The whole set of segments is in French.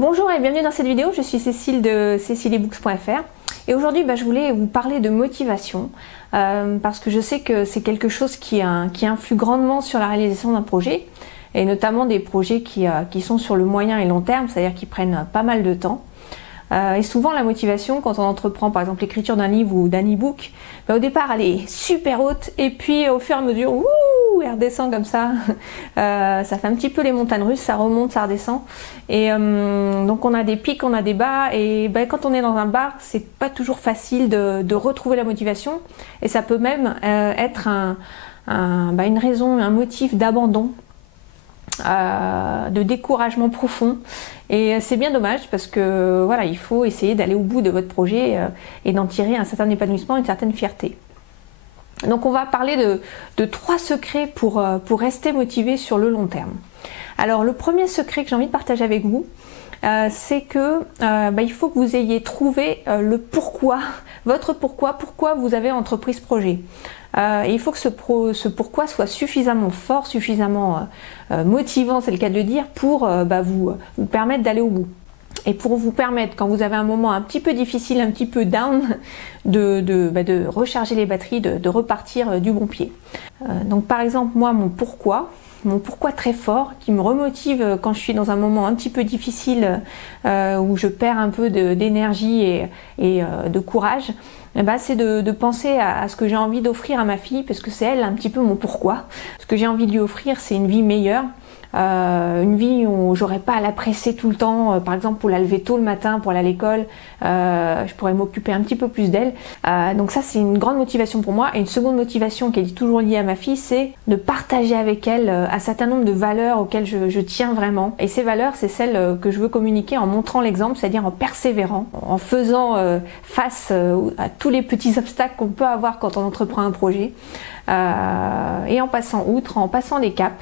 Bonjour et bienvenue dans cette vidéo, je suis Cécile de ceciliebooks.fr et aujourd'hui je voulais vous parler de motivation parce que je sais que c'est quelque chose qui influe grandement sur la réalisation d'un projet et notamment des projets qui sont sur le moyen et long terme, c'est-à-dire qui prennent pas mal de temps. Et souvent la motivation quand on entreprend par exemple l'écriture d'un livre ou d'un e-book, au départ elle est super haute et puis au fur et à mesure, elle redescend comme ça. Ça fait un petit peu les montagnes russes, ça remonte, ça redescend. Et donc on a des pics, on a des bas et quand on est dans un bas, c'est pas toujours facile de retrouver la motivation et ça peut même être une raison, un motif d'abandon. De découragement profond et c'est bien dommage parce que voilà, il faut essayer d'aller au bout de votre projet et d'en tirer un certain épanouissement, une certaine fierté. Donc on va parler de 3 secrets pour rester motivé sur le long terme. Alors le premier secret que j'ai envie de partager avec vous, c'est que il faut que vous ayez trouvé le pourquoi, votre pourquoi vous avez entrepris ce projet. Et il faut que ce pourquoi soit suffisamment fort, suffisamment motivant, c'est le cas de le dire, pour vous permettre d'aller au bout. Et pour vous permettre, quand vous avez un moment un petit peu difficile, un petit peu down, de recharger les batteries, de repartir du bon pied. Donc par exemple, moi, mon pourquoi très fort, qui me remotive quand je suis dans un moment un petit peu difficile, où je perds un peu d'énergie et de courage, c'est de penser à ce que j'ai envie d'offrir à ma fille, parce que c'est elle un petit peu mon pourquoi. Ce que j'ai envie de lui offrir, c'est une vie meilleure. Une vie où j'aurais pas à la presser tout le temps, par exemple pour la lever tôt le matin pour aller à l'école, je pourrais m'occuper un petit peu plus d'elle. Donc ça c'est une grande motivation pour moi. Et une seconde motivation qui est toujours liée à ma fille, c'est de partager avec elle un certain nombre de valeurs auxquelles je tiens vraiment. Et ces valeurs, c'est celles que je veux communiquer en montrant l'exemple, c'est-à-dire en persévérant, en faisant face à tous les petits obstacles qu'on peut avoir quand on entreprend un projet, et en passant outre, en passant les caps.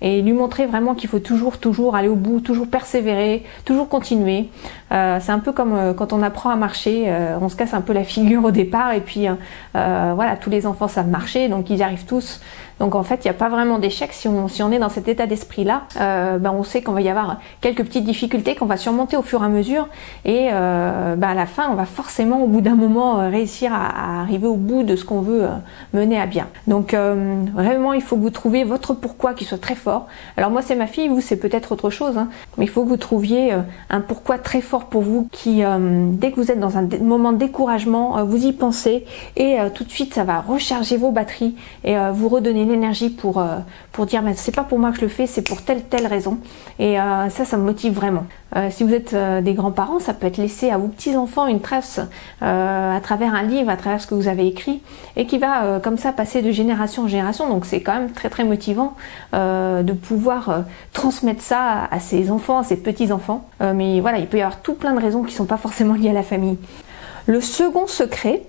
Et lui montrer vraiment qu'il faut toujours aller au bout, toujours persévérer, toujours continuer. C'est un peu comme quand on apprend à marcher, on se casse un peu la figure au départ et puis voilà, tous les enfants savent marcher, donc ils y arrivent tous. Donc en fait, il n'y a pas vraiment d'échec si on est dans cet état d'esprit-là. On sait qu'on va y avoir quelques petites difficultés qu'on va surmonter au fur et à mesure et à la fin, on va forcément au bout d'un moment réussir à arriver au bout de ce qu'on veut mener à bien. Donc vraiment, il faut que vous trouviez votre pourquoi qui soit très fort. Alors moi, c'est ma fille, vous, c'est peut-être autre chose, hein, mais il faut que vous trouviez un pourquoi très fort pour vous qui, dès que vous êtes dans un moment de découragement, vous y pensez et tout de suite, ça va recharger vos batteries et vous redonner l'énergie pour dire c'est pas pour moi que je le fais, c'est pour telle raison. Et ça me motive vraiment. Si vous êtes des grands-parents, ça peut être laisser à vos petits-enfants une trace à travers un livre, à travers ce que vous avez écrit et qui va comme ça passer de génération en génération. Donc c'est quand même très motivant de pouvoir transmettre ça à ses enfants, à ses petits-enfants. Mais voilà, il peut y avoir tout plein de raisons qui ne sont pas forcément liées à la famille. Le second secret,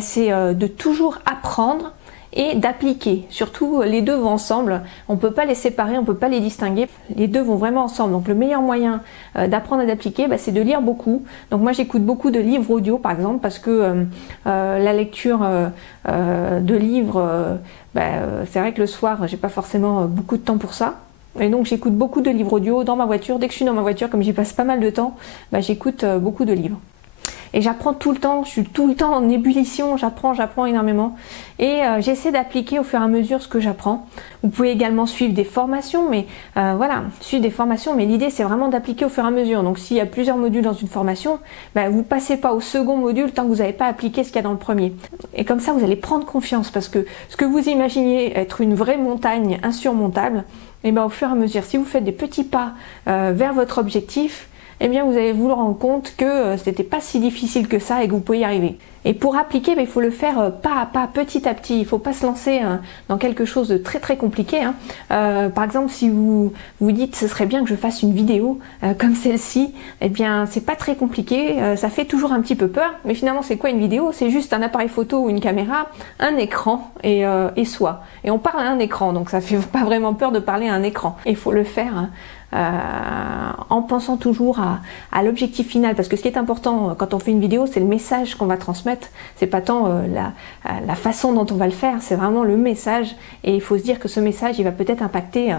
c'est de toujours apprendre et d'appliquer. Surtout, les deux vont ensemble. On ne peut pas les séparer, on ne peut pas les distinguer. Les deux vont vraiment ensemble. Donc le meilleur moyen d'apprendre et d'appliquer, c'est de lire beaucoup. Donc moi, j'écoute beaucoup de livres audio, par exemple, parce que la lecture de livres, c'est vrai que le soir, j'ai pas forcément beaucoup de temps pour ça. Et donc j'écoute beaucoup de livres audio dans ma voiture. Dès que je suis dans ma voiture, comme j'y passe pas mal de temps, j'écoute beaucoup de livres. Et j'apprends tout le temps, je suis tout le temps en ébullition, j'apprends énormément. Et j'essaie d'appliquer au fur et à mesure ce que j'apprends. Vous pouvez également suivre des formations, mais suivre des formations, mais l'idée c'est vraiment d'appliquer au fur et à mesure. Donc s'il y a plusieurs modules dans une formation, vous ne passez pas au second module tant que vous n'avez pas appliqué ce qu'il y a dans le premier. Et comme ça, vous allez prendre confiance parce que ce que vous imaginiez être une vraie montagne insurmontable, au fur et à mesure, si vous faites des petits pas vers votre objectif, vous allez vous rendre compte que ce n'était pas si difficile que ça et que vous pouvez y arriver. Et pour appliquer, il faut le faire pas à pas, petit à petit. Il ne faut pas se lancer dans quelque chose de très compliqué. Par exemple, si vous vous dites ce serait bien que je fasse une vidéo comme celle-ci, c'est pas très compliqué. Ça fait toujours un petit peu peur, mais finalement c'est quoi une vidéo? C'est juste un appareil photo ou une caméra, un écran et soi. Et on parle à un écran, donc ça fait pas vraiment peur de parler à un écran. Il faut le faire en pensant toujours à l'objectif final, parce que ce qui est important quand on fait une vidéo, c'est le message qu'on va transmettre, c'est pas tant la façon dont on va le faire, c'est vraiment le message, et il faut se dire que ce message il va peut-être impacter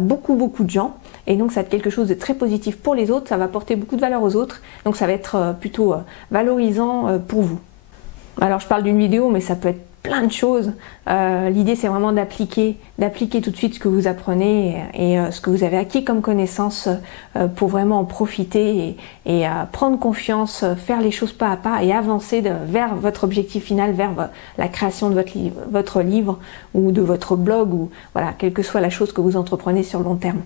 beaucoup de gens, et donc ça va être quelque chose de très positif pour les autres, ça va apporter beaucoup de valeur aux autres, donc ça va être plutôt valorisant pour vous. Alors je parle d'une vidéo, mais ça peut être plein de choses. L'idée c'est vraiment d'appliquer tout de suite ce que vous apprenez et ce que vous avez acquis comme connaissance pour vraiment en profiter et prendre confiance, faire les choses pas à pas et avancer vers votre objectif final, vers la création de votre livre ou de votre blog, ou voilà, quelle que soit la chose que vous entreprenez sur le long terme.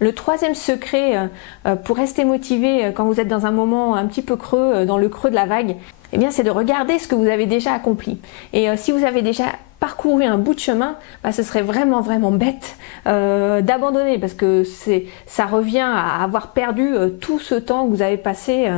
Le troisième secret pour rester motivé quand vous êtes dans un moment un petit peu creux, dans le creux de la vague, eh bien, c'est de regarder ce que vous avez déjà accompli. Et si vous avez déjà parcouru un bout de chemin, ce serait vraiment bête d'abandonner, parce que ça revient à avoir perdu tout ce temps que vous avez passé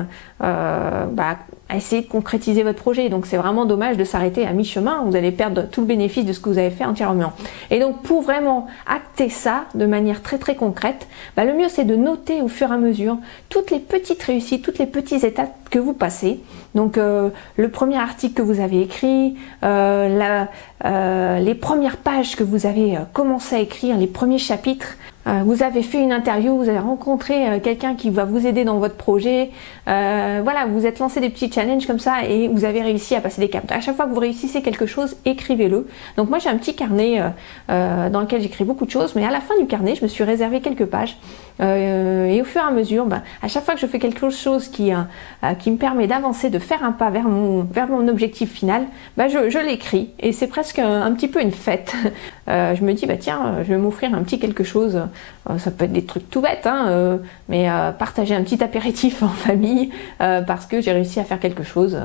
à essayer de concrétiser votre projet. Donc c'est vraiment dommage de s'arrêter à mi-chemin, vous allez perdre tout le bénéfice de ce que vous avez fait entièrement. Et donc pour vraiment acter ça de manière très concrète, le mieux c'est de noter au fur et à mesure toutes les petites réussites, toutes les petites étapes que vous passez. Donc le premier article que vous avez écrit, les premières pages que vous avez commencé à écrire, les premiers chapitres, vous avez fait une interview, vous avez rencontré quelqu'un qui va vous aider dans votre projet, voilà, vous êtes lancé des petits challenges comme ça et vous avez réussi à passer des caps. À chaque fois que vous réussissez quelque chose, écrivez-le. Donc moi j'ai un petit carnet dans lequel j'écris beaucoup de choses, mais à la fin du carnet, je me suis réservé quelques pages et au fur et à mesure, à chaque fois que je fais quelque chose qui me permet d'avancer, de faire un pas vers mon objectif final, je l'écris et c'est presque un petit peu une fête. Je me dis tiens, je vais m'offrir un petit quelque chose. Ça peut être des trucs tout bêtes, mais partager un petit apéritif en famille parce que j'ai réussi à faire quelque chose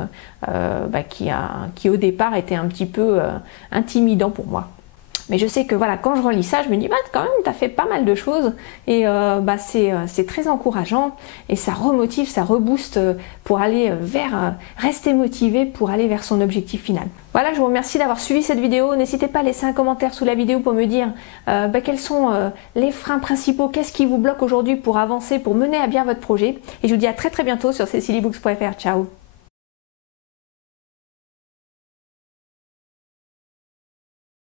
qui au départ était un petit peu intimidant pour moi. Mais je sais que voilà, quand je relis ça, je me dis quand même t'as fait pas mal de choses et c'est très encourageant et ça remotive, ça rebooste pour aller rester motivé pour aller vers son objectif final. Voilà, je vous remercie d'avoir suivi cette vidéo. N'hésitez pas à laisser un commentaire sous la vidéo pour me dire quels sont les freins principaux, qu'est-ce qui vous bloque aujourd'hui pour avancer, pour mener à bien votre projet. Et je vous dis à très bientôt sur ceciliebooks.fr. Ciao.